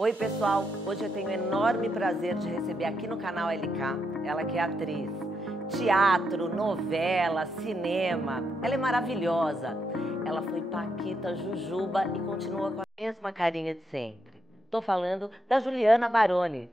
Oi pessoal, hoje eu tenho o enorme prazer de receber aqui no canal LK, ela que é atriz, teatro, novela, cinema, ela é maravilhosa. Ela foi Paquita Jujuba e continua com a mesma carinha de sempre. Tô falando da Juliana Baroni.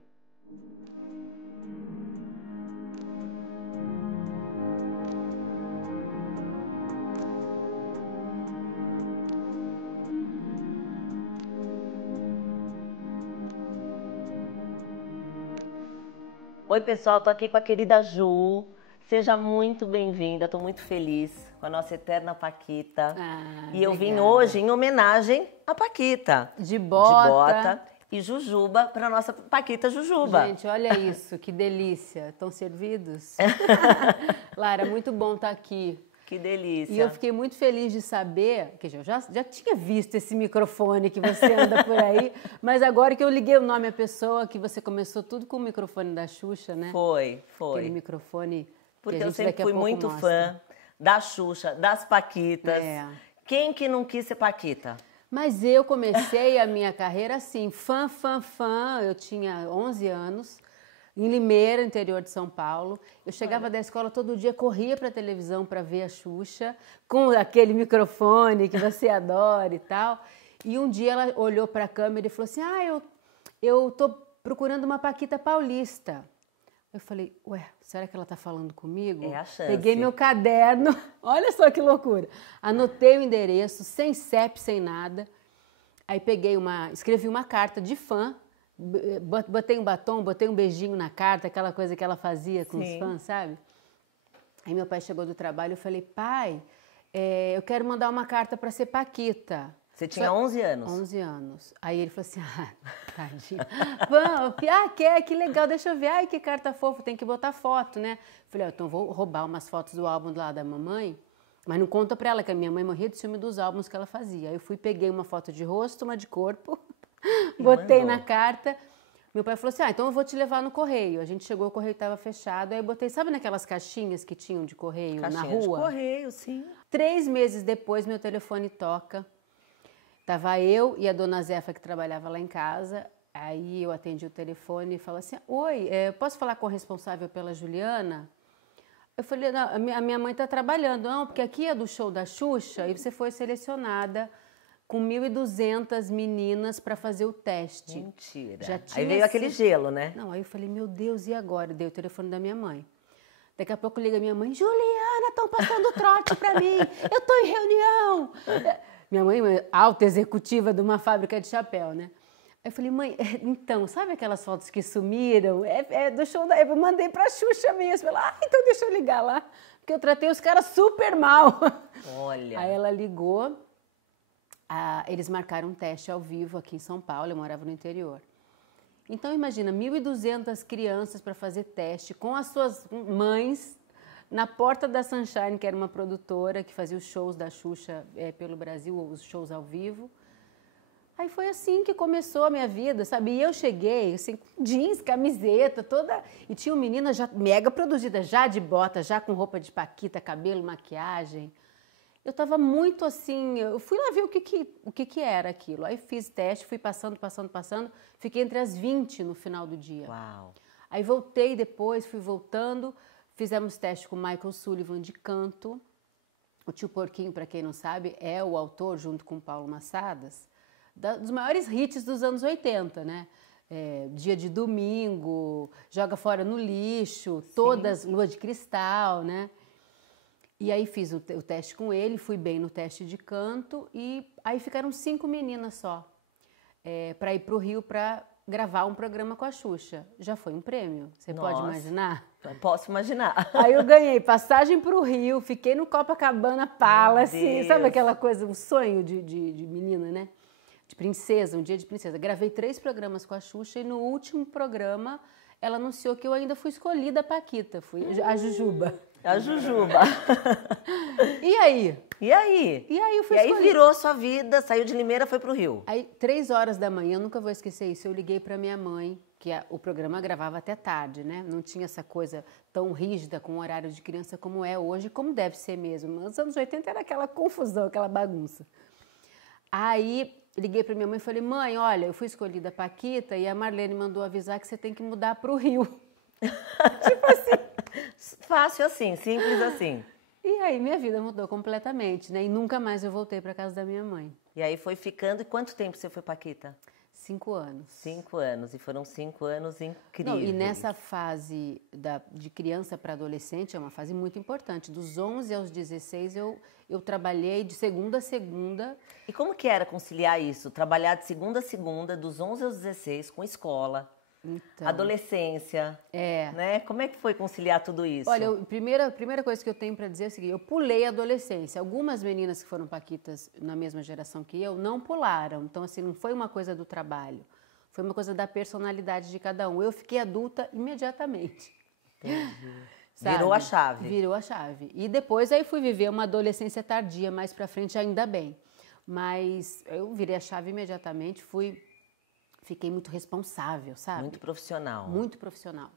Oi pessoal, tô aqui com a querida Ju. Seja muito bem-vinda, tô muito feliz com a nossa eterna Paquita. E eu vim hoje em homenagem à Paquita. De bota e Jujuba para nossa Paquita Jujuba. Gente, olha isso, que delícia. Estão servidos? Lara, muito bom estar aqui. Que delícia. E eu fiquei muito feliz de saber, que eu já tinha visto esse microfone que você anda por aí, mas agora que eu liguei o nome à pessoa, que você começou tudo com o microfone da Xuxa, né? Foi. Aquele microfone. Porque eu sempre fui muito fã da Xuxa, das Paquitas. Quem que não quis ser Paquita? Mas eu comecei a minha carreira assim, fã. Eu tinha 11 anos. Em Limeira, interior de São Paulo. Eu chegava da escola todo dia, corria para a televisão para ver a Xuxa, com aquele microfone que você adora e tal. E um dia ela olhou para a câmera e falou assim, eu tô procurando uma Paquita paulista. Eu falei, ué, será que ela tá falando comigo? É a chance. Peguei meu caderno, olha só que loucura. Anotei o endereço, sem CEP, sem nada. Aí escrevi uma carta de fã, botei um batom, botei um beijinho na carta, aquela coisa que ela fazia com os fãs, sabe? Aí meu pai chegou do trabalho, eu falei, pai, eu quero mandar uma carta para ser Paquita. Você tinha 11 anos? 11 anos. Aí ele falou assim, tadinho. Que legal, deixa eu ver. Ai, que carta fofa, tem que botar foto, né? Falei, então vou roubar umas fotos do álbum lá da mamãe, mas não conta pra ela que a minha mãe morria de ciúme dos álbuns que ela fazia. Aí eu fui, peguei uma foto de rosto, uma de corpo, botei na carta. Meu pai falou assim, então eu vou te levar no correio. A gente chegou, o correio estava fechado, aí eu botei, sabe naquelas caixinhas que tinham de correio na rua? De correio, sim. 3 meses depois, meu telefone toca. Tava eu e a dona Zefa, que trabalhava lá em casa. Aí eu atendi o telefone e falei assim, oi, posso falar com o responsável pela Juliana? Eu falei, não, a minha mãe está trabalhando. Não, porque aqui é do show da Xuxa e você foi selecionada com 1.200 meninas para fazer o teste. Mentira. Aí veio aquele gelo, né? Não, aí eu falei, meu Deus, e agora? Dei o telefone da minha mãe. Daqui a pouco liga minha mãe, Juliana, estão passando trote para mim, eu estou em reunião. Minha mãe é alta executiva de uma fábrica de chapéu, né? Aí eu falei, mãe, então, sabe aquelas fotos que sumiram? Do show da... Eu mandei pra Xuxa mesmo. Ela, então deixa eu ligar lá. Porque eu tratei os caras super mal. Olha. Aí ela ligou, eles marcaram um teste ao vivo aqui em São Paulo, eu morava no interior. Então imagina, 1.200 crianças para fazer teste com as suas mães na porta da Sunshine, que era uma produtora que fazia os shows da Xuxa pelo Brasil, os shows ao vivo. Aí foi assim que começou a minha vida, sabe? E eu cheguei, assim, com jeans, camiseta, toda... E tinha uma menina já mega produzida, já de bota, já com roupa de Paquita, cabelo, maquiagem. Eu estava muito assim... Eu fui lá ver o que era aquilo. Aí fiz teste, fui passando. Fiquei entre as 20 no final do dia. Uau! Aí voltei depois, fui voltando... Fizemos teste com o Michael Sullivan de canto. O Tio Porquinho, para quem não sabe, é o autor, junto com o Paulo Massadas, dos maiores hits dos anos 80, né? Dia de Domingo, Joga Fora no Lixo, todas, Lua de Cristal, né? E aí fiz o teste com ele, fui bem no teste de canto e aí ficaram 5 meninas só para ir para o Rio para gravar um programa com a Xuxa. Já foi um prêmio, você pode imaginar? Posso imaginar. Aí eu ganhei passagem para o Rio, fiquei no Copacabana Palace, sabe aquela coisa, um sonho de menina, né? De princesa, um dia de princesa. Gravei 3 programas com a Xuxa e no último programa ela anunciou que eu ainda fui escolhida Paquita, fui a Jujuba. A Jujuba. E aí? E aí? E aí eu fui escolhida. E aí virou sua vida, saiu de Limeira, foi pro Rio. Aí 3 horas da manhã, eu nunca vou esquecer isso, eu liguei para minha mãe, que o programa gravava até tarde, né? Não tinha essa coisa tão rígida com o horário de criança como é hoje, como deve ser mesmo. Nos anos 80 era aquela confusão, aquela bagunça. Aí liguei para minha mãe e falei, mãe, olha, eu fui escolhida Paquita e a Marlene mandou avisar que você tem que mudar para o Rio. Tipo assim. Fácil assim, simples assim. E aí minha vida mudou completamente, né? E nunca mais eu voltei para casa da minha mãe. E aí foi ficando. E quanto tempo você foi Paquita? 5 anos. 5 anos. E foram 5 anos incríveis. Não, e nessa fase de criança para adolescente, é uma fase muito importante. Dos 11 aos 16, eu trabalhei de segunda a segunda. E como que era conciliar isso? Trabalhar de segunda a segunda, dos 11 aos 16, com escola, Então, adolescência, né? Como é que foi conciliar tudo isso? olha, a primeira coisa que eu tenho para dizer é o seguinte, eu pulei a adolescência. Algumas meninas que foram paquitas na mesma geração que eu não pularam. Então, assim, não foi uma coisa do trabalho. Foi uma coisa da personalidade de cada um. Eu fiquei adulta imediatamente. Entendi. Sabe? Virou a chave. Virou a chave. E depois aí fui viver uma adolescência tardia, mais pra frente, ainda bem. Mas eu virei a chave imediatamente, fiquei muito responsável, sabe? Muito profissional. Muito profissional.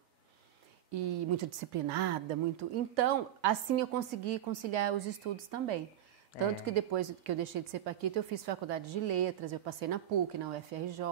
E muito disciplinada, muito... Então, assim eu consegui conciliar os estudos também. Tanto que depois que eu deixei de ser Paquita, eu fiz faculdade de letras, eu passei na PUC, na UFRJ.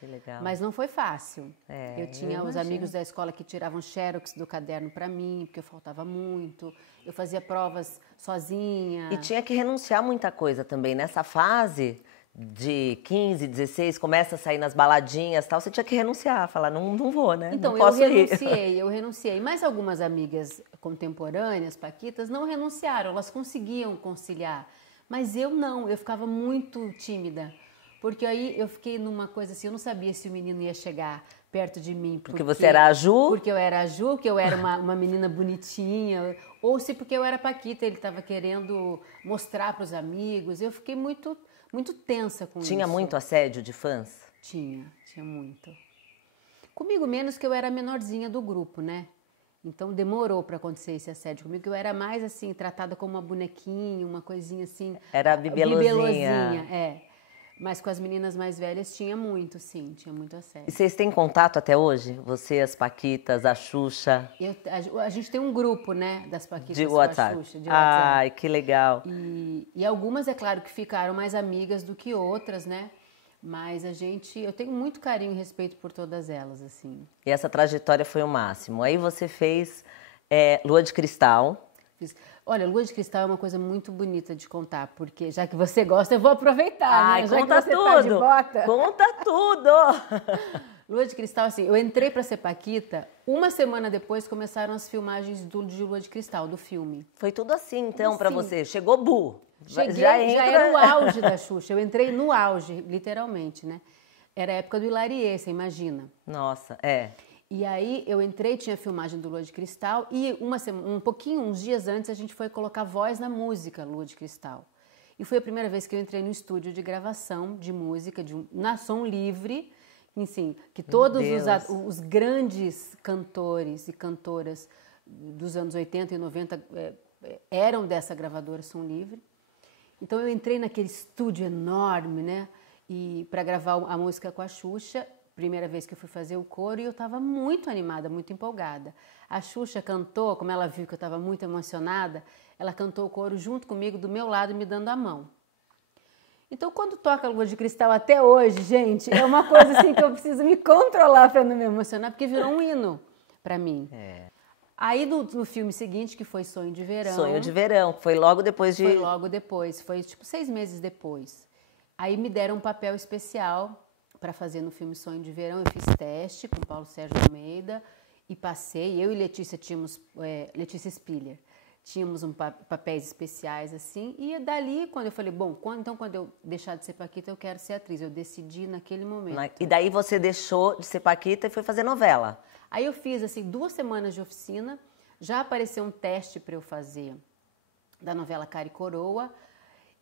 Que legal. Mas não foi fácil. É, Eu tinha os amigos da escola que tiravam xerox do caderno para mim, porque eu faltava muito. Eu fazia provas sozinha. E tinha que renunciar a muita coisa também. Nessa fase de 15, 16, começa a sair nas baladinhas e tal, você tinha que renunciar, falar, não vou, né? Então, não posso ir. eu renunciei. Mas algumas amigas contemporâneas, paquitas, não renunciaram, elas conseguiam conciliar. Mas eu não, eu ficava muito tímida. Porque aí eu fiquei numa coisa assim, eu não sabia se o menino ia chegar perto de mim. Porque você era a Ju? Porque eu era a Ju, que eu era uma menina bonitinha. Ou se porque eu era Paquita, ele estava querendo mostrar para os amigos. Eu fiquei muito tensa com isso. Tinha muito assédio de fãs? Tinha muito. Comigo menos, que eu era a menorzinha do grupo, né? Então demorou para acontecer esse assédio comigo, que eu era mais assim, tratada como uma bonequinha, uma coisinha assim. Era a bibelozinha. Bibelozinha. Mas com as meninas mais velhas tinha muito, sim, tinha muito assédio. E vocês têm contato até hoje? Você, as Paquitas, a Xuxa? A gente tem um grupo, né, das Paquitas de com WhatsApp. a Xuxa, de WhatsApp. Ai, que legal. E algumas, é claro, que ficaram mais amigas do que outras, né? Mas eu tenho muito carinho e respeito por todas elas, assim. E essa trajetória foi o máximo. Aí você fez Lua de Cristal. Olha, Lua de Cristal é uma coisa muito bonita de contar, porque já que você gosta, eu vou aproveitar, Ai, né? Já conta que você tudo! tá de bota. Conta tudo! Lua de Cristal, assim, eu entrei para ser Paquita, uma semana depois começaram as filmagens de Lua de Cristal, do filme. Foi tudo assim, então, para Sim. você. Chegou Bu. Cheguei, já era o auge da Xuxa, eu entrei no auge, literalmente, né? Era a época do Hilarie, você imagina. Nossa, E aí eu entrei, tinha a filmagem do Lua de Cristal e uns dias antes a gente foi colocar voz na música Lua de Cristal. E foi a primeira vez que eu entrei no estúdio de gravação de música, na som livre, assim, que todos os grandes cantores e cantoras dos anos 80 e 90 eram dessa gravadora Som Livre. Então eu entrei naquele estúdio enorme, né? E para gravar a música com a Xuxa. Primeira vez que eu fui fazer o coro e eu estava muito animada, muito empolgada. A Xuxa cantou, como ela viu que eu estava muito emocionada, ela cantou o coro junto comigo, do meu lado, me dando a mão. Então, quando toca a Lua de Cristal até hoje, gente, é uma coisa assim que eu preciso me controlar para não me emocionar, porque virou um hino para mim. Aí, no filme seguinte, que foi Sonho de Verão... Sonho de Verão, foi logo depois de... Foi logo depois, foi tipo 6 meses depois. Aí me deram um papel especial para fazer no filme Sonho de Verão. Eu fiz teste com Paulo Sérgio Almeida e passei. Eu e Letícia tínhamos, Letícia Spiller, tínhamos papéis especiais assim. E dali, quando eu falei, bom, quando eu deixar de ser Paquita, eu quero ser atriz. Eu decidi naquele momento. E daí você deixou de ser Paquita e foi fazer novela? Aí eu fiz assim 2 semanas de oficina. Já apareceu um teste para eu fazer da novela Cara e Coroa.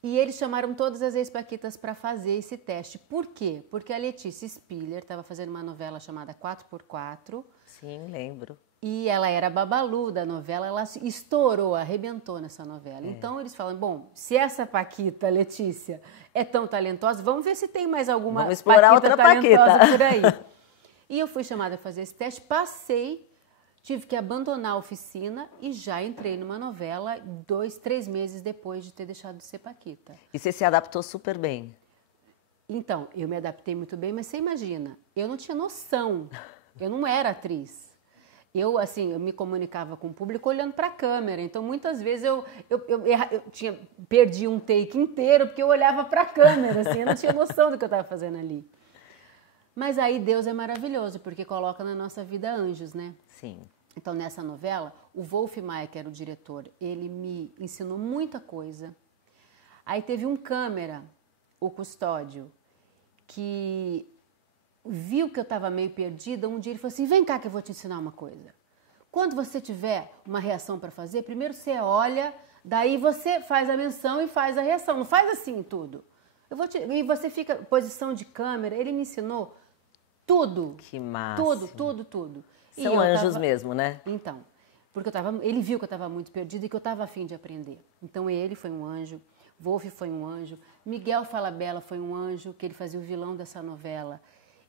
E eles chamaram todas as ex-paquitas para fazer esse teste. Por quê? Porque a Letícia Spiller estava fazendo uma novela chamada 4x4. Sim, lembro. E ela era a Babalu da novela, ela estourou, arrebentou nessa novela. Então eles falam, bom, se essa Paquita, Letícia, é tão talentosa, vamos ver se tem mais alguma vamos explorar Paquita outra talentosa Paquita por aí. E eu fui chamada a fazer esse teste, passei, tive que abandonar a oficina e já entrei numa novela 2, 3 meses depois de ter deixado de ser Paquita. E você se adaptou super bem? Então, eu me adaptei muito bem, mas você imagina, eu não tinha noção, eu não era atriz. Eu, assim, eu me comunicava com o público olhando para a câmera, então muitas vezes eu perdi um take inteiro porque eu olhava para a câmera, assim, eu não tinha noção do que eu estava fazendo ali. Mas aí Deus é maravilhoso, porque coloca na nossa vida anjos, né? Sim. Então, nessa novela, o Wolf Maia, que era o diretor, ele me ensinou muita coisa. Aí teve um câmera, o Custódio, que viu que eu estava meio perdida. Um dia ele falou assim, vem cá que eu vou te ensinar uma coisa. Quando você tiver uma reação para fazer, primeiro você olha, daí você faz a menção e faz a reação. Não faz assim tudo. E você fica posição de câmera. Ele me ensinou tudo. Que massa. Tudo. São anjos mesmo, né? Então, porque ele viu que eu estava muito perdida e que eu estava a fim de aprender. Então ele foi um anjo, Wolf foi um anjo, Miguel Falabella foi um anjo, que ele fazia o vilão dessa novela.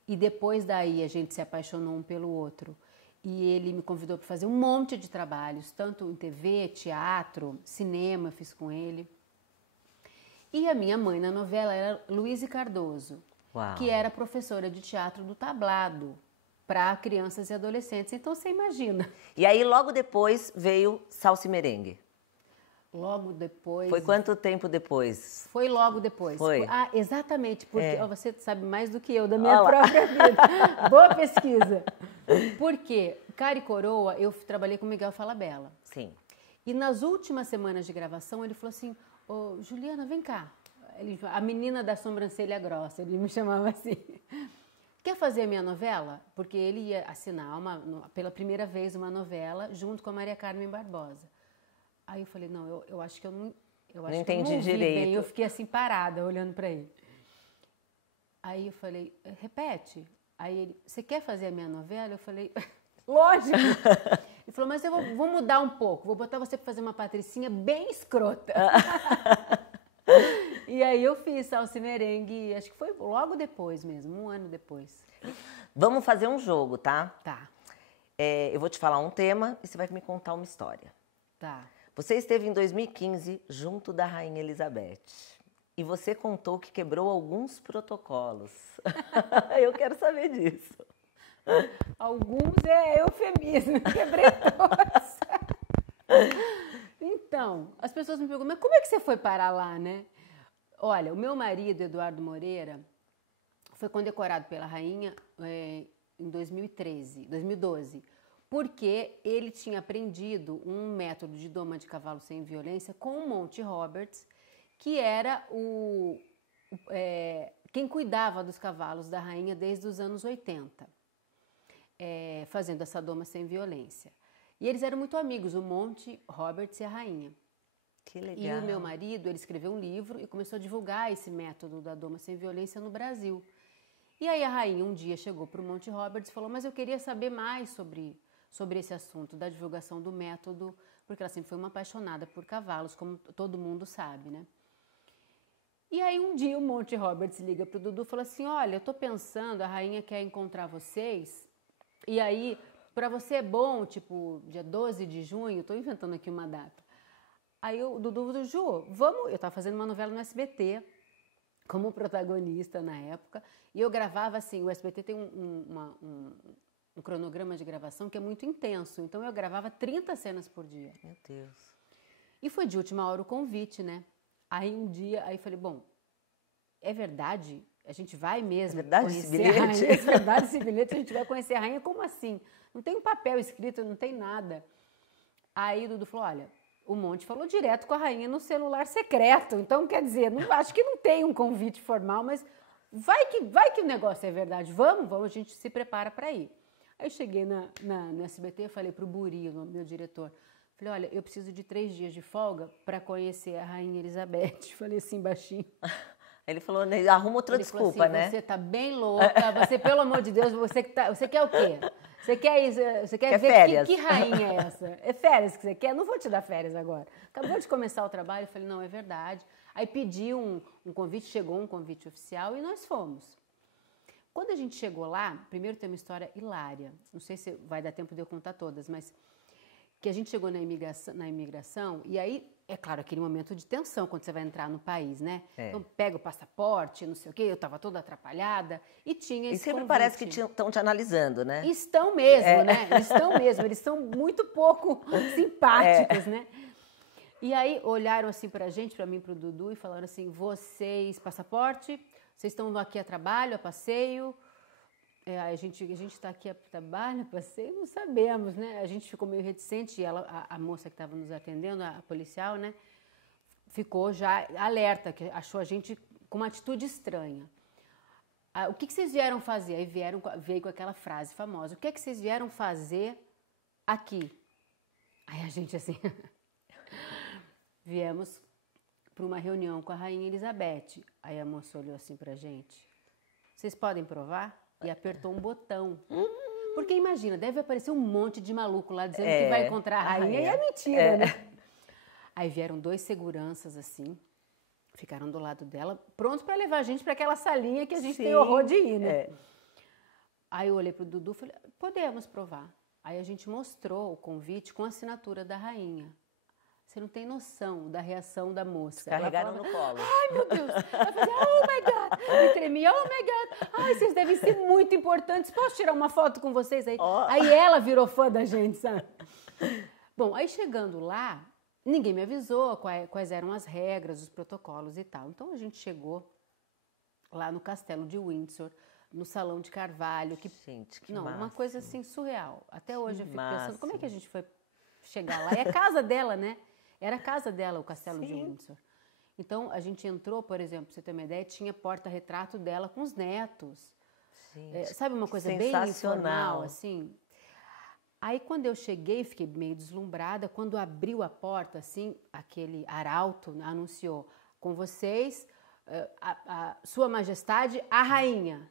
E depois daí a gente se apaixonou um pelo outro. E ele me convidou para fazer um monte de trabalhos, tanto em TV, teatro, cinema, fiz com ele. E a minha mãe na novela era Luíse Cardoso, Uau. Que era professora de teatro do Tablado para crianças e adolescentes. Então você imagina. E aí logo depois veio Salsa e Merengue. Logo depois... Foi quanto tempo depois? Foi logo depois. Foi? Ah, exatamente, porque você sabe mais do que eu da minha própria vida. Boa pesquisa. Porque Cara e Coroa, eu trabalhei com Miguel Falabella. Sim. E nas últimas semanas de gravação, ele falou assim, ô, Juliana, vem cá. A menina da sobrancelha grossa, ele me chamava assim. Quer fazer a minha novela? Porque ele ia assinar pela primeira vez uma novela junto com a Maria Carmen Barbosa. Aí eu falei, não, eu acho que eu não... Eu acho não que eu entendi não ouvi direito. bem. Eu fiquei assim parada, olhando para ele. Aí eu falei, repete. Aí ele, você quer fazer a minha novela? Eu falei, lógico. Ele falou, mas eu vou mudar um pouco. Vou botar você para fazer uma patricinha bem escrota. E aí eu fiz Salsa e Merengue, acho que foi logo depois mesmo, um ano depois. Vamos fazer um jogo, tá? Tá. Eu vou te falar um tema e você vai me contar uma história. Tá. Você esteve em 2015 junto da Rainha Elizabeth e você contou que quebrou alguns protocolos. Eu quero saber disso. Alguns é eufemismo, quebrei todos. Então, as pessoas me perguntam, mas como é que você foi parar lá, né? Olha, o meu marido, Eduardo Moreira, foi condecorado pela rainha em 2012, porque ele tinha aprendido um método de doma de cavalo sem violência com o Monty Roberts, que era quem cuidava dos cavalos da rainha desde os anos 80, fazendo essa doma sem violência. E eles eram muito amigos, o Monty Roberts e a rainha. Que legal. E o meu marido, ele escreveu um livro e começou a divulgar esse método da doma sem violência no Brasil. E aí a rainha um dia chegou para o Monty Roberts e falou, mas eu queria saber mais sobre esse assunto da divulgação do método, porque ela sempre foi uma apaixonada por cavalos, como todo mundo sabe, né? E aí um dia o Monty Roberts liga para o Dudu e fala assim, olha, eu tô pensando, a rainha quer encontrar vocês, e aí, para você é bom, tipo, dia 12 de junho, tô inventando aqui uma data. Aí o Dudu falou, Ju, vamos... Eu estava fazendo uma novela no SBT, como protagonista na época, e eu gravava assim, o SBT tem um cronograma de gravação que é muito intenso, então eu gravava 30 cenas por dia. Meu Deus. E foi de última hora o convite, né? Aí um dia, aí falei, bom, é verdade? A gente vai mesmo conhecer a rainha? É verdade esse bilhete? A gente vai conhecer a rainha? Como assim? Não tem um papel escrito, não tem nada. Aí o Dudu falou, olha... O Monty falou direto com a rainha no celular secreto. Então, quer dizer, acho que não tem um convite formal, mas vai que o negócio é verdade. Vamos, a gente se prepara para ir. Aí cheguei no SBT e falei para o Buri, o meu diretor, falei, olha, eu preciso de 3 dias de folga para conhecer a Rainha Elizabeth. Falei assim, baixinho. Ele falou, arruma outra desculpa, assim, né? Você tá bem louca, você, pelo amor de Deus, você quer o quê? Você quer ver férias. Que rainha é essa? É férias que você quer? Não vou te dar férias agora. Acabou de começar o trabalho, eu falei, não, é verdade. Aí pedi um convite, chegou um convite oficial e nós fomos. Quando a gente chegou lá, primeiro tem uma história hilária, não sei se vai dar tempo de eu contar todas, mas que a gente chegou na imigração e aí é claro, aquele momento de tensão quando você vai entrar no país, né? Então, pega o passaporte, não sei o quê, eu estava toda atrapalhada e tinha esse sempre convite. parece que estão te analisando, né? Estão mesmo, né? Estão mesmo, eles são muito pouco simpáticos, né? E aí olharam assim pra gente, pra mim, pro Dudu, e falaram assim, vocês, passaporte, vocês estão aqui a trabalho, a passeio? A gente está aqui a trabalho, a passeio? Não sabemos, né? A gente ficou meio reticente, e a moça que estava nos atendendo, a policial, né? Ficou já alerta, que achou a gente com uma atitude estranha. O que vocês vieram fazer? Aí veio com aquela frase famosa, o que vocês vieram fazer aqui? Aí a gente assim... Viemos para uma reunião com a Rainha Elizabeth. Aí a moça olhou assim pra gente. Vocês podem provar? E apertou um botão. Porque imagina, deve aparecer um monte de maluco lá dizendo que vai encontrar a rainha. E é mentira, né? Aí vieram 2 seguranças assim, ficaram do lado dela, prontos para levar a gente para aquela salinha que a gente tem horror de ir, né? Aí eu olhei pro Dudu e falei, podemos provar. Aí a gente mostrou o convite com a assinatura da rainha. Você não tem noção da reação da moça. Carregaram no colo. Ai, meu Deus. Ela fazia, oh my God. Eu tremia, oh my God. Ai, vocês devem ser muito importantes. Posso tirar uma foto com vocês aí? Aí ela virou fã da gente, sabe? Bom, aí chegando lá, ninguém me avisou quais eram as regras, os protocolos e tal. Então a gente chegou lá no Castelo de Windsor, no Salão de Carvalho. Gente, que não, máximo. Uma coisa assim surreal. Até hoje eu fico pensando, como é que a gente foi chegar lá? É a casa dela, né? Era a casa dela, o Castelo de Windsor. Então, a gente entrou, por exemplo, pra você ter uma ideia, tinha porta-retrato dela com os netos. Sabe uma coisa bem informal, assim? Aí, quando eu cheguei, fiquei meio deslumbrada. Quando abriu a porta, assim, aquele arauto anunciou, com vocês, Sua Majestade, a Rainha.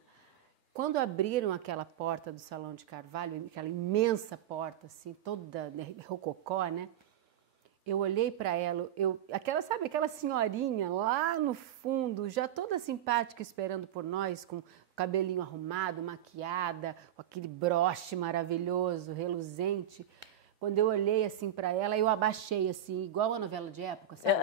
Quando abriram aquela porta do Salão de Carvalho, aquela imensa porta, assim, toda rococó, né? Eu olhei para ela, aquela senhorinha lá no fundo, já toda simpática, esperando por nós, com o cabelinho arrumado, maquiada, com aquele broche maravilhoso, reluzente. Quando eu olhei assim para ela, eu abaixei assim, igual a novela de época, sabe?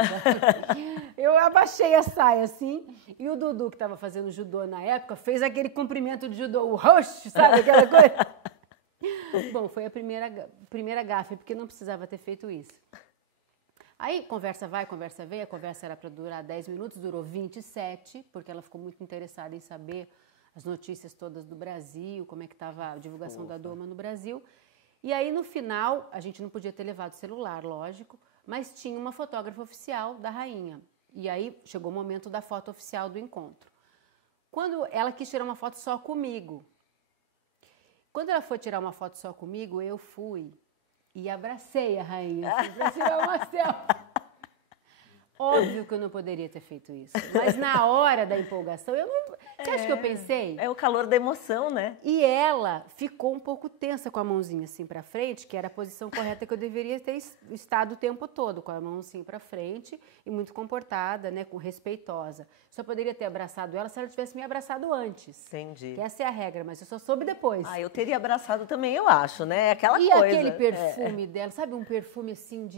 Eu abaixei a saia assim, e o Dudu, que estava fazendo judô na época, fez aquele cumprimento de judô, o rush, sabe aquela coisa? Bom, foi a primeira gafe, porque não precisava ter feito isso. Aí, conversa vai, conversa vem, a conversa era para durar 10 minutos, durou 27, porque ela ficou muito interessada em saber as notícias todas do Brasil, como é que estava a divulgação da Doma no Brasil. E aí, no final, a gente não podia ter levado celular, lógico, mas tinha uma fotógrafa oficial da rainha. E aí, chegou o momento da foto oficial do encontro. Quando ela quis tirar uma foto só comigo. Quando ela foi tirar uma foto só comigo, eu fui e abracei a rainha, assim, pra tirar uma selfie. Óbvio que eu não poderia ter feito isso. Mas na hora da empolgação, eu não... Você acha que eu pensei? É o calor da emoção, né? E ela ficou um pouco tensa com a mãozinha assim pra frente, que era a posição correta que eu deveria ter estado o tempo todo, com a mão assim pra frente e muito comportada, né, respeitosa. Só poderia ter abraçado ela se ela tivesse me abraçado antes. Entendi. Que essa é a regra, mas eu só soube depois. Eu teria abraçado também, eu acho, né? Aquela e coisa. E aquele perfume dela, sabe, um perfume assim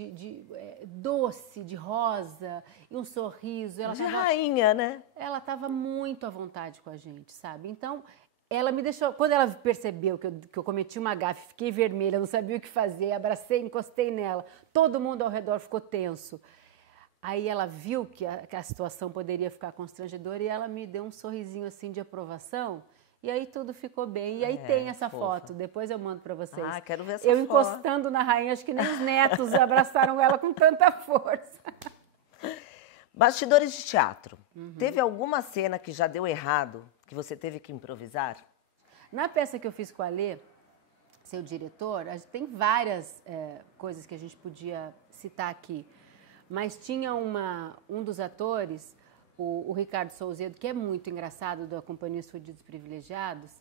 doce, de rosa, e um sorriso. Ela de rainha, né? Ela estava muito à vontade com a gente, sabe? Então, ela me deixou... Quando ela percebeu que eu cometi uma gafe, fiquei vermelha, não sabia o que fazer, abracei, encostei nela, todo mundo ao redor ficou tenso. Aí ela viu que a situação poderia ficar constrangedora e ela me deu um sorrisinho assim de aprovação. E aí tudo ficou bem. E aí tem essa foto, depois eu mando para vocês. Quero ver essa eu foto. Encostando na rainha, acho que nem os netos abraçaram ela com tanta força. Bastidores de teatro. Teve alguma cena que já deu errado, que você teve que improvisar? Na peça que eu fiz com o Alê, seu diretor, tem várias coisas que a gente podia citar aqui. Mas tinha um dos atores, o Ricardo Souzedo, que é muito engraçado, da Companhia Os Fudidos Privilegiados.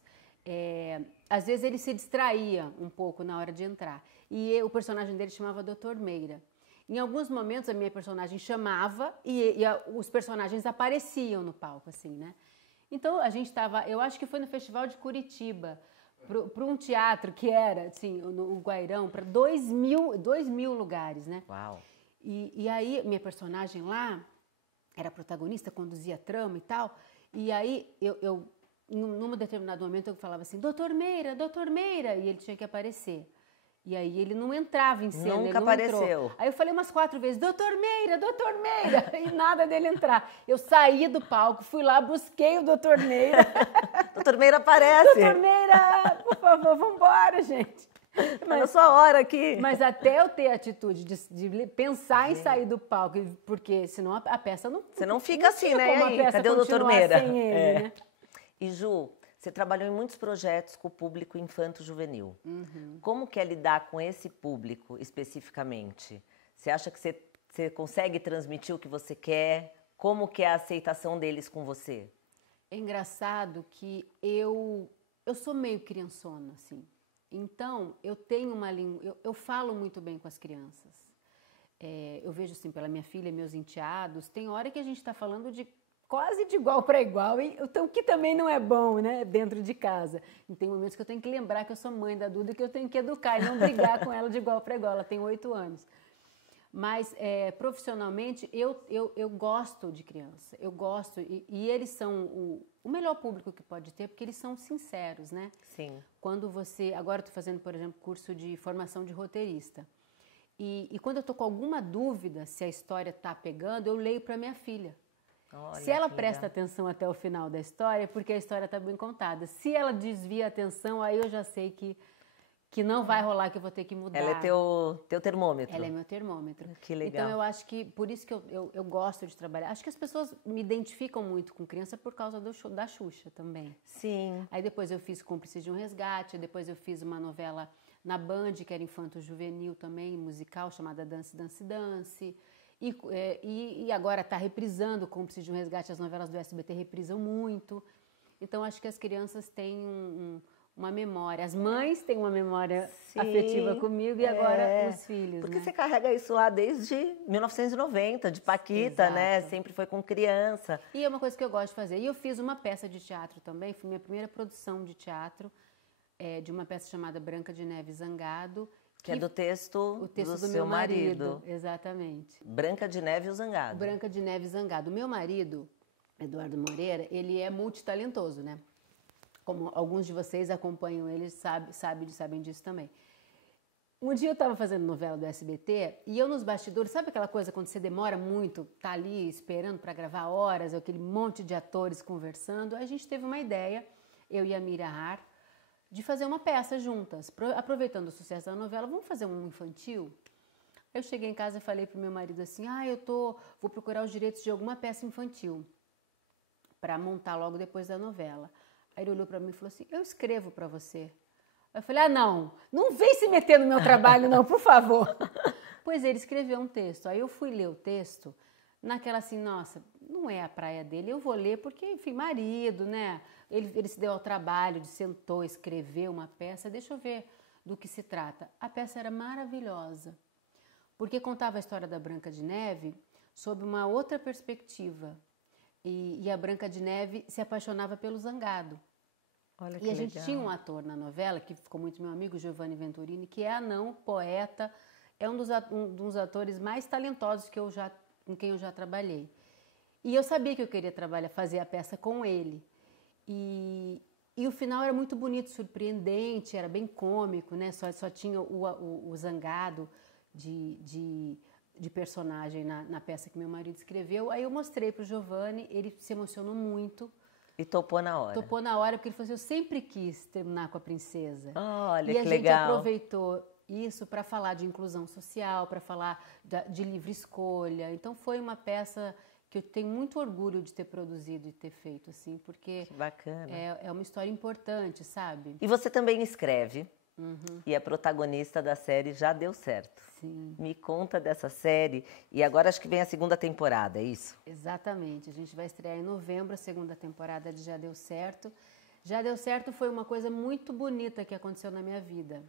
Às vezes ele se distraía um pouco na hora de entrar. E o personagem dele chamava Dr. Meira. Em alguns momentos a minha personagem chamava e os personagens apareciam no palco, assim, né? Então a gente estava, eu acho que foi no Festival de Curitiba, para um teatro que era, assim, no Guairão, para 2.000 lugares, né? Uau! E aí, minha personagem lá era protagonista, conduzia a trama e tal. E aí, num determinado momento, eu falava assim, Doutor Meira, e ele tinha que aparecer. E aí ele não entrava em cena, Nunca ele não apareceu. entrou. Aí eu falei umas 4 vezes, Doutor Meira, e nada dele entrar. Eu saí do palco, fui lá, busquei o Doutor Meira. Doutor Meira aparece. Doutor Meira, por favor, vambora, gente. Mas na sua hora aqui. Mas até eu ter a atitude de pensar em sair do palco, porque senão a peça não... Você não fica assim, né? E aí, cadê o Doutor Meira? Sem ele, né? E Ju, você trabalhou em muitos projetos com o público infanto-juvenil. Como que é lidar com esse público especificamente? Você acha que você consegue transmitir o que você quer? Como que é a aceitação deles com você? É engraçado que eu sou meio criançona, assim. Então, eu tenho uma língua... Eu falo muito bem com as crianças. Eu vejo, assim, pela minha filha, meus enteados, tem hora que a gente está falando quase de igual para igual, então, que também não é bom, né, dentro de casa. E tem momentos que eu tenho que lembrar que eu sou mãe da Duda e que eu tenho que educar e não brigar com ela de igual para igual. Ela tem 8 anos. Mas, profissionalmente, eu gosto de criança. Eu gosto, e eles são o melhor público que pode ter, porque eles são sinceros, né? Sim. Quando você... Agora eu estou fazendo, por exemplo, curso de formação de roteirista. E quando eu estou com alguma dúvida se a história está pegando, eu leio para minha filha. Olha, se ela presta atenção até o final da história, é porque a história está bem contada. Se ela desvia a atenção, aí eu já sei que não vai rolar, que eu vou ter que mudar. Ela é teu termômetro. Ela é meu termômetro. Que legal. Então, eu acho que, por isso que eu gosto de trabalhar. Acho que as pessoas me identificam muito com criança por causa da Xuxa também. Sim. Aí depois eu fiz Cúmplices de um Resgate, depois eu fiz uma novela na Band, que era infanto-juvenil também, musical, chamada Dance, Dance, Dance. E agora está reprisando Cúmplices de um Resgate, as novelas do SBT reprisam muito. Então, acho que as crianças têm uma memória. As mães têm uma memória afetiva comigo e agora os filhos, porque né? você carrega isso lá desde 1990, de Paquita, Exato. né? Sempre foi com criança. E é uma coisa que eu gosto de fazer. E eu fiz uma peça de teatro também, foi minha primeira produção de teatro, de uma peça chamada Branca de Neve Zangado. Que é do texto, o texto do seu meu marido. Exatamente. Branca de Neve e o Zangado. Branca de Neve Zangado. O meu marido, Eduardo Moreira, ele é multitalentoso, né? Como alguns de vocês acompanham ele, sabem disso também. Um dia eu estava fazendo novela do SBT e eu nos bastidores, sabe aquela coisa quando você demora muito, tá ali esperando para gravar horas, aquele monte de atores conversando? A gente teve uma ideia, eu e a Mira Har, de fazer uma peça juntas. Aproveitando o sucesso da novela, vamos fazer um infantil? Eu cheguei em casa e falei pro meu marido assim, vou procurar os direitos de alguma peça infantil para montar logo depois da novela. Aí ele olhou para mim e falou assim, eu escrevo para você. Eu falei, não vem se meter no meu trabalho não, por favor. Pois ele escreveu um texto, aí eu fui ler o texto, naquela assim, nossa, não é a praia dele, eu vou ler porque, enfim, marido, né? Ele se deu ao trabalho de sentou, escrever uma peça, deixa eu ver do que se trata. A peça era maravilhosa, porque contava a história da Branca de Neve sob uma outra perspectiva. E a Branca de Neve se apaixonava pelo Zangado. Olha que e a gente legal. tinha um ator na novela, que ficou muito meu amigo, Giovanni Venturini, que é anão, poeta, é um dos atores mais talentosos com quem eu já trabalhei. E eu sabia que eu queria fazer a peça com ele. E o final era muito bonito, surpreendente, era bem cômico, né? Só tinha o Zangado de personagem na peça que meu marido escreveu. Aí eu mostrei para o Giovanni, ele se emocionou muito. E topou na hora. Topou na hora, porque ele falou assim, eu sempre quis terminar com a princesa. Olha, que legal. E a gente aproveitou isso para falar de inclusão social, para falar de livre escolha. Então foi uma peça que eu tenho muito orgulho de ter produzido e ter feito, assim, porque que bacana. É uma história importante, sabe? E você também escreve. E a protagonista da série Já Deu Certo. Sim. Me conta dessa série. E agora acho que vem a segunda temporada, é isso? Exatamente. A gente vai estrear em novembro a segunda temporada de Já Deu Certo. Já Deu Certo foi uma coisa muito bonita que aconteceu na minha vida.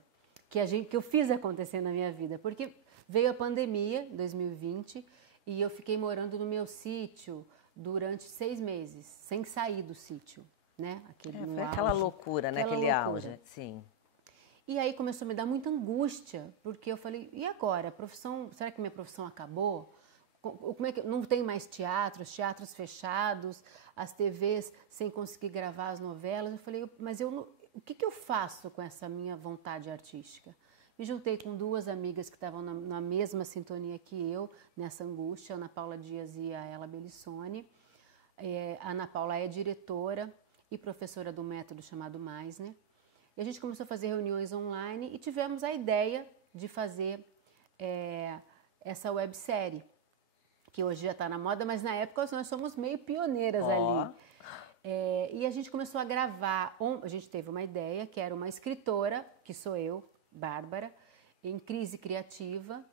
Que eu fiz acontecer na minha vida. Porque veio a pandemia, em 2020, e eu fiquei morando no meu sítio durante 6 meses, sem sair do sítio, né? Foi aquela loucura, né? Aquele auge, sim. E aí começou a me dar muita angústia, porque eu falei, e agora? A profissão, será que minha profissão acabou? Como é que não tem mais teatro, os teatros fechados, as TVs sem conseguir gravar as novelas? Eu falei, mas o que eu faço com essa minha vontade artística? Me juntei com duas amigas que estavam na mesma sintonia que eu, nessa angústia, a Ana Paula Dias e a Ela Belissone. A Ana Paula é diretora e professora do método chamado Meisner. E a gente começou a fazer reuniões online e tivemos a ideia de fazer essa websérie, que hoje já está na moda, mas na época nós somos meio pioneiras ali. E a gente começou a gravar, a gente teve uma ideia, que era uma escritora, que sou eu, Bárbara, em crise criativa.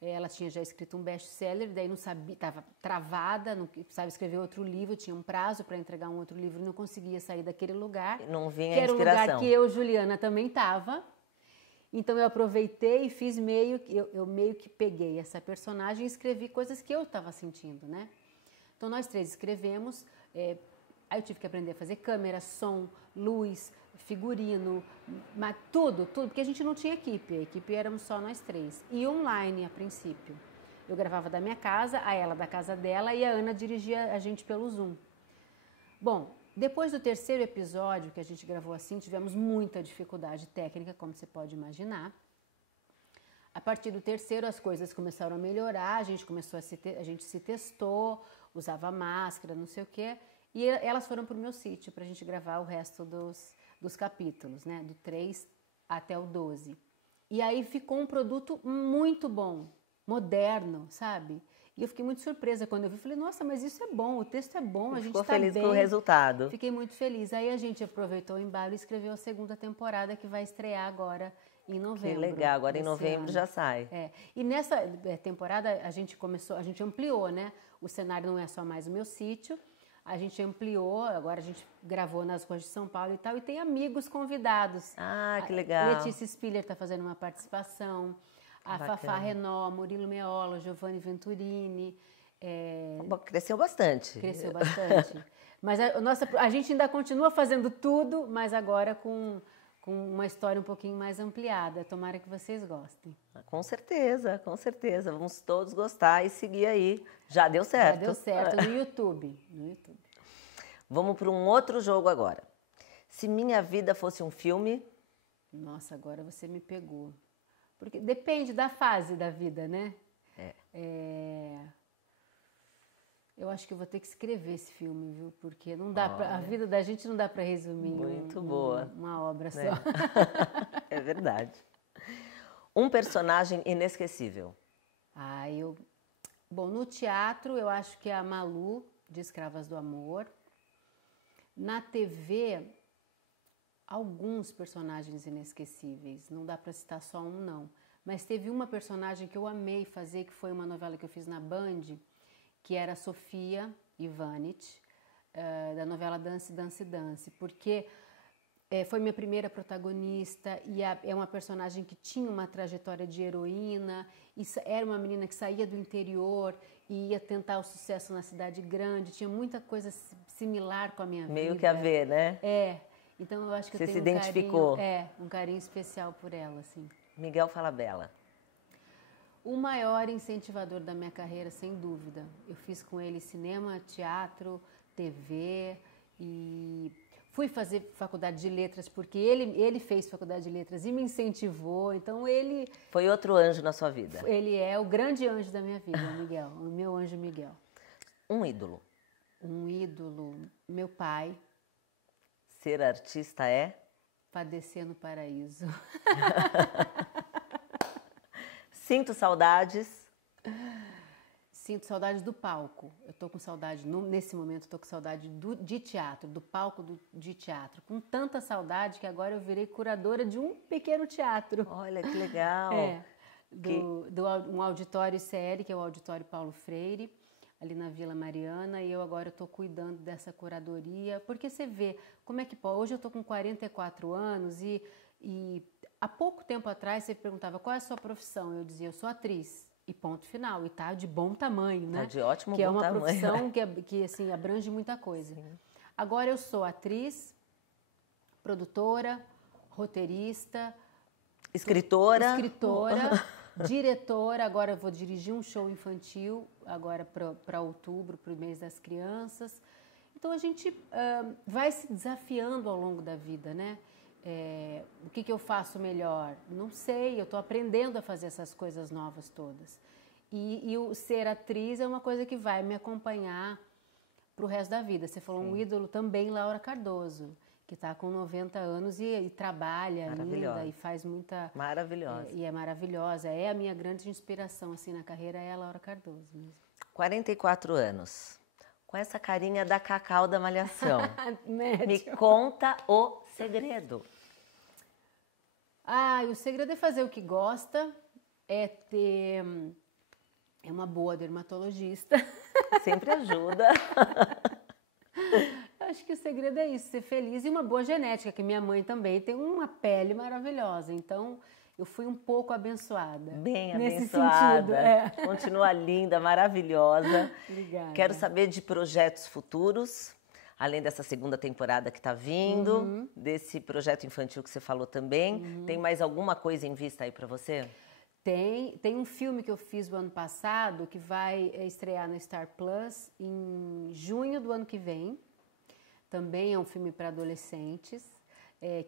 Ela tinha já escrito um best-seller, daí não sabia, estava travada, não sabe escrever outro livro, tinha um prazo para entregar um outro livro, não conseguia sair daquele lugar. Não vinha que era a inspiração. Um lugar que eu, Juliana, também estava. Então eu aproveitei e fiz eu meio que peguei essa personagem e escrevi coisas que eu estava sentindo, né? Então nós três escrevemos, aí eu tive que aprender a fazer câmera, som, luz, figurino, mas tudo, porque a gente não tinha equipe, a equipe éramos só nós três. E online a princípio. Eu gravava da minha casa, a ela da casa dela e a Ana dirigia a gente pelo Zoom. Bom, depois do terceiro episódio que a gente gravou assim, tivemos muita dificuldade técnica, como você pode imaginar. A partir do terceiro as coisas começaram a melhorar, a gente se testou, usava máscara, não sei o quê, e elas foram para o meu sítio para a gente gravar o resto dos capítulos, né, do 3 até o 12. E aí ficou um produto muito bom, moderno, sabe? E eu fiquei muito surpresa quando eu vi. Falei, nossa, mas isso é bom, o texto é bom, a gente ficou tá feliz bem. com o resultado. Fiquei muito feliz. Aí a gente aproveitou o embalo e escreveu a segunda temporada, que vai estrear agora em novembro. Que legal, agora em novembro já sai. E nessa temporada a gente ampliou, né? O cenário não é só mais o meu sítio, a gente ampliou, agora a gente gravou nas ruas de São Paulo e tal, e tem amigos convidados. Ah, que legal. Letícia Spiller está fazendo uma participação, a Fafá Renault, Murilo Meola, Giovanni Venturini. Cresceu bastante. Cresceu bastante. Mas a gente ainda continua fazendo tudo, mas agora com uma história um pouquinho mais ampliada. Tomara que vocês gostem. Com certeza, com certeza. Vamos todos gostar e seguir aí. Já deu certo. Já deu certo no YouTube. Vamos para um outro jogo agora. Se minha vida fosse um filme... Nossa, agora você me pegou. Porque depende da fase da vida, né? Eu acho que eu vou ter que escrever esse filme, viu? Porque não dá a vida da gente não dá para resumir muito boa. Uma obra só. É verdade. Um personagem inesquecível. Bom, no teatro eu acho que é a Malu, de Escravas do Amor. Na TV, alguns personagens inesquecíveis. Não dá para citar só um, não. Mas teve uma personagem que eu amei fazer, que foi uma novela que eu fiz na Band, que era a Sofia Ivanich, da novela Dance, Dance, Dance, porque foi minha primeira protagonista e é uma personagem que tinha uma trajetória de heroína, era uma menina que saía do interior e ia tentar o sucesso na cidade grande, tinha muita coisa similar com a minha vida. Meio que a ver, né? Então eu acho que você eu tenho se identificou. Um carinho especial por ela, assim. Miguel Falabella. O maior incentivador da minha carreira, sem dúvida. Eu fiz com ele cinema, teatro, TV e fui fazer faculdade de letras porque ele fez faculdade de letras e me incentivou. Então ele... Foi outro anjo na sua vida. Ele é o grande anjo da minha vida, Miguel. O meu anjo Miguel. Um ídolo. Um ídolo, meu pai. Ser artista é? Padecer no paraíso. Sinto saudades. Sinto saudades do palco. Eu tô com saudade, nesse momento, estou com saudade de teatro, do palco de teatro. Com tanta saudade que agora eu virei curadora de um pequeno teatro. Olha, que legal. Um auditório série, que é o Auditório Paulo Freire, ali na Vila Mariana, e eu agora estou cuidando dessa curadoria, porque você vê como é que pode. Hoje eu estou com 44 anos e há pouco tempo atrás você perguntava qual é a sua profissão, eu dizia, eu sou atriz. E ponto final, e tá de bom tamanho, né? Tá de ótimo bom tamanho. Que é uma profissão que assim, abrange muita coisa. Sim. Agora eu sou atriz, produtora, roteirista, Escritora. Escritora, diretora, agora eu vou dirigir um show infantil, agora para outubro, para o mês das crianças. Então a gente vai se desafiando ao longo da vida, né? O que eu faço melhor? Não sei, eu estou aprendendo a fazer essas coisas novas todas. E o ser atriz é uma coisa que vai me acompanhar para o resto da vida. Você falou um ídolo também, Laura Cardoso, que está com 90 anos e trabalha ainda e faz muita... Maravilhosa. E é maravilhosa. É a minha grande inspiração assim, na carreira, é a Laura Cardoso mesmo. 44 anos. Com essa carinha da Cacau da Malhação. Médio. Me conta o segredo. O segredo é fazer o que gosta, é ter... É uma boa dermatologista. Sempre ajuda. Acho que o segredo é isso, ser feliz e uma boa genética, que minha mãe também tem uma pele maravilhosa. Então, eu fui um pouco abençoada. Bem nesse abençoada. Sentido, Continua linda, maravilhosa. Obrigada. Quero saber de projetos futuros, além dessa segunda temporada que está vindo, desse projeto infantil que você falou também. Tem mais alguma coisa em vista aí para você? Tem um filme que eu fiz o ano passado que vai estrear na Star Plus em junho do ano que vem. Também é um filme para adolescentes,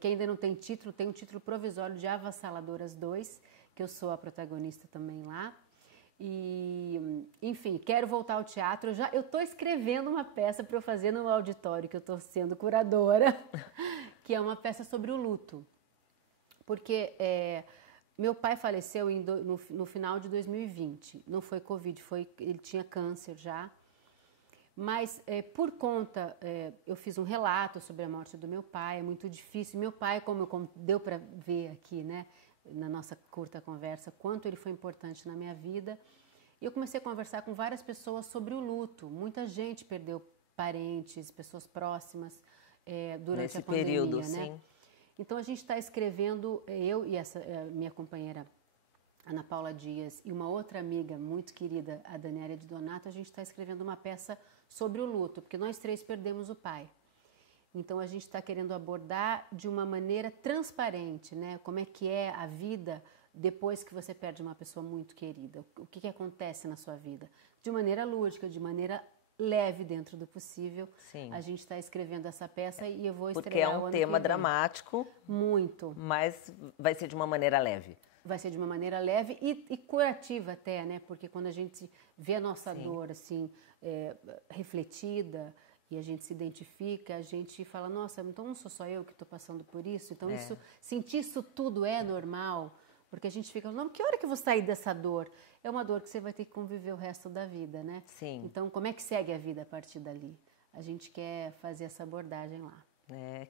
que ainda não tem título, tem um título provisório de Avassaladoras 2, que eu sou a protagonista também lá. E, enfim, quero voltar ao teatro. Eu estou escrevendo uma peça para eu fazer no auditório, que eu estou sendo curadora, que é uma peça sobre o luto. Porque... meu pai faleceu no final de 2020, não foi Covid, ele tinha câncer já, mas por conta, eu fiz um relato sobre a morte do meu pai, é muito difícil. Meu pai, como deu para ver aqui, né, na nossa curta conversa, quanto ele foi importante na minha vida, e eu comecei a conversar com várias pessoas sobre o luto. Muita gente perdeu parentes, pessoas próximas durante a pandemia, período, né? sim. Então, a gente está escrevendo, eu e essa minha companheira Ana Paula Dias e uma outra amiga muito querida, a Daniela de Donato, a gente está escrevendo uma peça sobre o luto, porque nós três perdemos o pai. Então, a gente está querendo abordar de uma maneira transparente, né? Como é que é a vida depois que você perde uma pessoa muito querida. O que acontece na sua vida? De maneira lúdica, de maneira leve dentro do possível. Sim. A gente está escrevendo essa peça e eu vou estrear porque é um tema dramático. Muito. Mas vai ser de uma maneira leve. Vai ser de uma maneira leve e curativa até, né? Porque quando a gente vê a nossa dor assim, refletida e a gente se identifica, a gente fala, nossa, então não sou só eu que estou passando por isso? Então sentir isso tudo é normal? Porque a gente fica, não, que hora que eu vou sair dessa dor? É uma dor que você vai ter que conviver o resto da vida, né? Sim. Então, como é que segue a vida a partir dali? A gente quer fazer essa abordagem lá.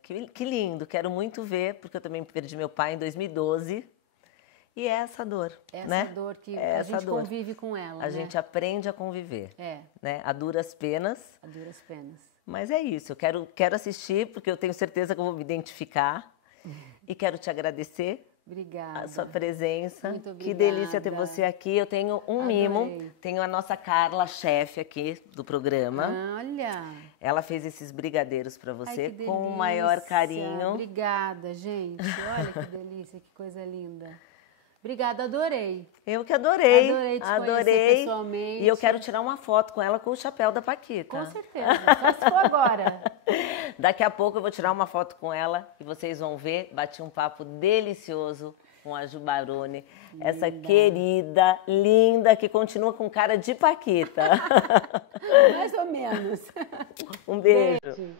Que lindo, quero muito ver, porque eu também perdi meu pai em 2012. E é essa dor, né? Essa dor que a gente convive com ela, A gente aprende a conviver, né? A duras penas. A duras penas. Mas é isso, eu quero assistir, porque eu tenho certeza que eu vou me identificar. E quero te agradecer. Obrigada. A sua presença. Muito obrigada. Que delícia ter você aqui. Eu tenho um mimo. Tenho a nossa Carla, chefe aqui do programa. Olha! Ela fez esses brigadeiros para você. Ai, com o maior carinho. Obrigada, gente. Olha que delícia, que coisa linda. Obrigada, adorei. Eu que adorei. Adorei te conhecer pessoalmente. E eu quero tirar uma foto com ela com o chapéu da Paquita. Com certeza. Só se for agora. Daqui a pouco eu vou tirar uma foto com ela e vocês vão ver. Bati um papo delicioso com a Ju Baroni. Essa querida, linda, que continua com cara de Paquita. Mais ou menos. Um beijo.